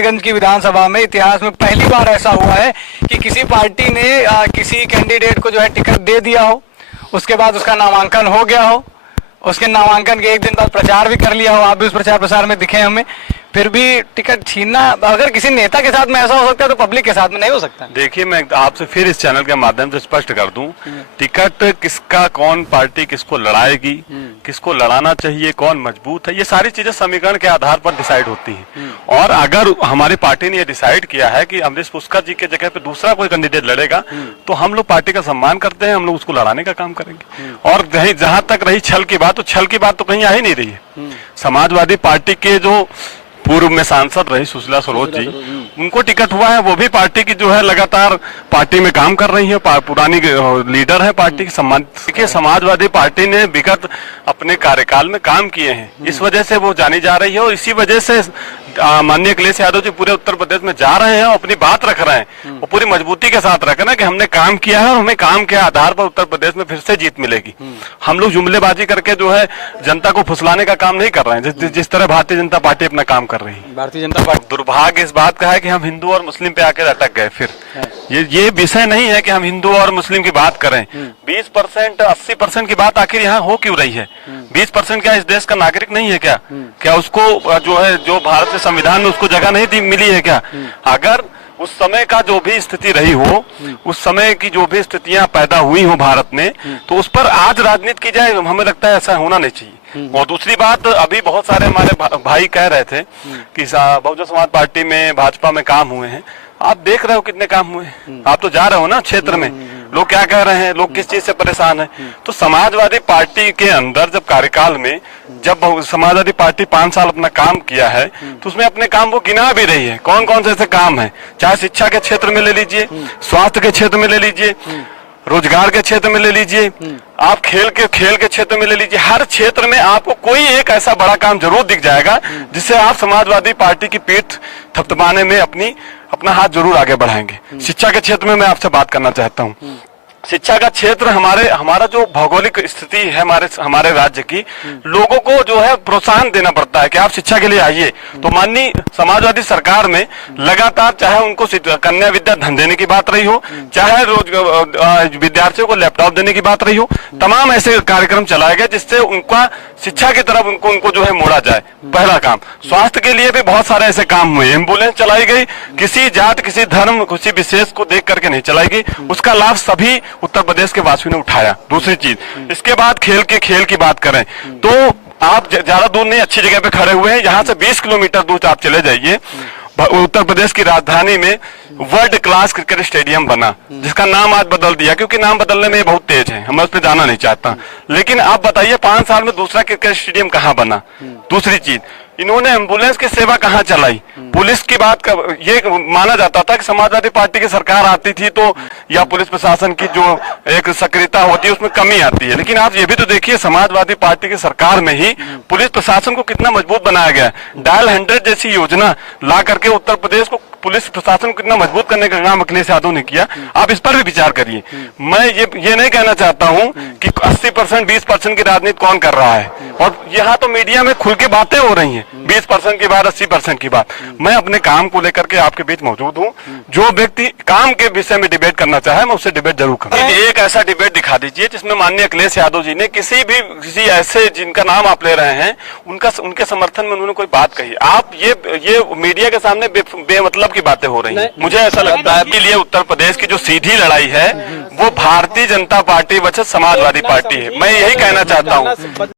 गंज की विधानसभा में इतिहास में पहली बार ऐसा हुआ है कि किसी पार्टी ने किसी कैंडिडेट को जो है टिकट दे दिया हो, उसके बाद उसका नामांकन हो गया हो, उसके नामांकन के एक दिन बाद प्रचार भी कर लिया हो, आप भी उस प्रचार प्रसार में दिखे हमें, फिर भी टिकट छीनना अगर किसी नेता के साथ में ऐसा हो सकता है तो पब्लिक के साथ में नहीं हो सकता। देखिए, मैं आपसे फिर इस चैनल के माध्यम से स्पष्ट कर दूं, टिकट किसका, कौन पार्टी किसको लड़ाएगी, किसको लड़ाना चाहिए, कौन मजबूत है, ये सारी चीजें समीकरण के आधार पर डिसाइड होती हैं। और अगर हमारी पार्टी ने ये डिसाइड किया है कि अमरीश पुष्कर जी के जगह पे दूसरा कोई कैंडिडेट लड़ेगा, तो हम लोग पार्टी का सम्मान करते हैं, हम लोग उसको लड़ाने का काम करेंगे। और जहां तक रही छल की बात, तो छल की बात तो कहीं आ ही नहीं रही है। समाजवादी पार्टी के जो पूर्व में सांसद रही सुशीला सरोज जी, उनको टिकट हुआ है, वो भी पार्टी की जो है लगातार पार्टी में काम कर रही है, पुरानी लीडर है पार्टी की। देखिए, समाजवादी पार्टी ने विगत अपने कार्यकाल में काम किए हैं, इस वजह से वो जानी जा रही है। और इसी वजह से माननीय अखिलेश यादव जी पूरे उत्तर प्रदेश में जा रहे हैं और अपनी बात रख रहे हैं, वो पूरी मजबूती के साथ रखे ना कि हमने काम किया है और हमें काम के आधार पर उत्तर प्रदेश में फिर से जीत मिलेगी। हम लोग जुमलेबाजी करके जो है जनता को फुसलाने का काम नहीं कर रहे हैं, जिस तरह भारतीय जनता पार्टी अपना काम कर रही है। भारतीय जनता पार्टी दुर्भाग्य इस बात का है कि हम हिंदू और मुस्लिम पे आकर अटक गए। फिर ये विषय नहीं है कि हम हिंदू और मुस्लिम की बात करें। 20% 80% की बात आखिर यहाँ हो क्यों रही है? 20% क्या इस देश का नागरिक नहीं है क्या? क्या उसको जो है, जो भारत के संविधान में उसको जगह नहीं मिली है क्या? अगर उस समय का जो भी स्थिति रही हो, उस समय की जो भी स्थितियां पैदा हुई हो भारत में, तो उस पर आज राजनीति की जाए, हमें लगता है ऐसा होना नहीं चाहिए। और दूसरी बात, अभी बहुत सारे हमारे भाई कह रहे थे कि बहुजन समाज पार्टी में, भाजपा में काम हुए हैं। आप देख रहे हो कितने काम हुए, आप तो जा रहे हो ना क्षेत्र में, लोग क्या कह रहे हैं, लोग किस चीज से परेशान है। तो समाजवादी पार्टी के अंदर जब कार्यकाल में, जब समाजवादी पार्टी 5 साल अपना काम किया है, तो उसमें अपने काम वो गिना भी रही है, कौन कौन से ऐसे काम है। चाहे शिक्षा के क्षेत्र में ले लीजिए, स्वास्थ्य के क्षेत्र में ले लीजिए, रोजगार के क्षेत्र में ले लीजिए, आप खेल के क्षेत्र में ले लीजिए, हर क्षेत्र में आपको कोई एक ऐसा बड़ा काम जरूर दिख जाएगा जिससे आप समाजवादी पार्टी की पीठ थपथपाने में अपना हाथ जरूर आगे बढ़ाएंगे। शिक्षा के क्षेत्र में मैं आपसे बात करना चाहता हूँ। शिक्षा का क्षेत्र हमारा जो भौगोलिक स्थिति है हमारे राज्य की, लोगों को जो है प्रोत्साहन देना पड़ता है कि आप शिक्षा के लिए आइए। तो माननीय समाजवादी सरकार में लगातार, चाहे उनको कन्या विद्या धन देने की बात रही हो, चाहे रोज विद्यार्थियों को लैपटॉप देने की बात रही हो, तमाम ऐसे कार्यक्रम चलाए गए जिससे उनका शिक्षा की तरफ उनको जो है मोड़ा जाए। पहला काम। स्वास्थ्य के लिए भी बहुत सारे ऐसे काम हुए, एम्बुलेंस चलाई गई, किसी जात, किसी धर्म, किसी विशेष को देख करके नहीं चलाई गई, उसका लाभ सभी उत्तर प्रदेश के वासियों ने उठाया। दूसरी चीज, इसके बाद खेल की बात करें तो आप ज्यादा दूर नहीं, अच्छी जगह पे खड़े हुए हैं, यहाँ से 20 किलोमीटर दूर आप चले जाइए, उत्तर प्रदेश की राजधानी में वर्ल्ड क्लास क्रिकेट स्टेडियम बना, जिसका नाम आज बदल दिया, क्योंकि नाम बदलने में बहुत तेज है, मैं उस पर जाना नहीं चाहता। लेकिन आप बताइए 5 साल में दूसरा क्रिकेट स्टेडियम कहाँ बना? दूसरी चीज, इन्होंने एम्बुलेंस की सेवा कहाँ चलाई? पुलिस की बात ये माना जाता था कि समाजवादी पार्टी की सरकार आती थी तो, या पुलिस प्रशासन की जो एक सक्रियता होती है उसमें कमी आती है। लेकिन आप ये भी तो देखिए, समाजवादी पार्टी की सरकार में ही पुलिस प्रशासन को कितना मजबूत बनाया गया। डायल 100 जैसी योजना ला करके उत्तर प्रदेश को, पुलिस प्रशासन को कितना मजबूत करने का काम अखिलेश यादव ने किया। आप इस पर भी विचार करिए। मैं ये नहीं कहना चाहता हूं कि 80% 20% की राजनीति कौन कर रहा है, और यहाँ तो मीडिया में खुल के बातें हो रही हैं 20% की बात, 80% की बात। मैं अपने काम को लेकर के आपके बीच मौजूद हूँ। जो व्यक्ति काम के विषय में डिबेट करना चाहे, मैं उससे डिबेट जरूर करूँ। एक ऐसा डिबेट दिखा दीजिए जिसमें माननीय अखिलेश यादव जी ने किसी ऐसे जिनका नाम आप ले रहे हैं, उनके समर्थन में उन्होंने कोई बात कही। आप ये मीडिया के सामने बेमतलब की बातें हो रही हैं। मुझे ऐसा लगता है कि लिए उत्तर प्रदेश की जो सीधी लड़ाई है वो Bharatiya Janata party versus Samajwadi party है। मैं यही कहना चाहता हूँ।